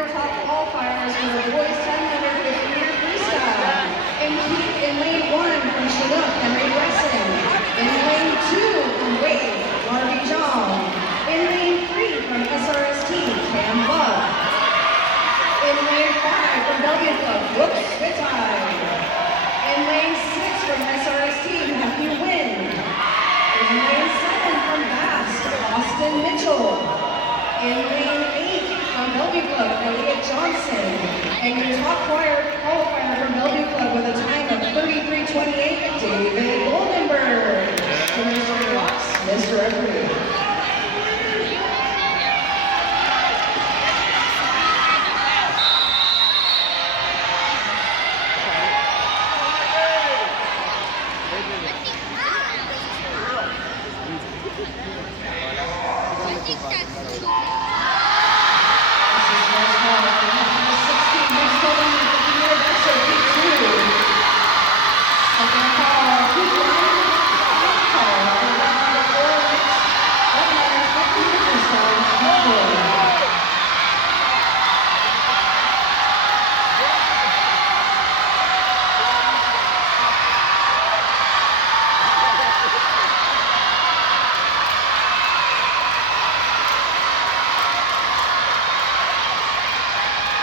your top qualifiers for the boys 10-meter freestyle. In lane 1 from Chinook, Henry Bresson. In lane 2 from Wade, Marvy Jong. In lane 3 from SRST, Cam Buck. In lane 5 from Bellevue Club, Brooks Spittide. In lane 6 from SRST, Matthew Wynn. In lane 7 from Bast, Austin Mitchell. In lane 8 from Bellevue Club, Elliot Johnson. And your top qualifier from Bellevue Club with a time of 33:28, David Goldenberg. Mr. Fox, Mr. Referee.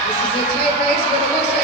This is a tight race with a loose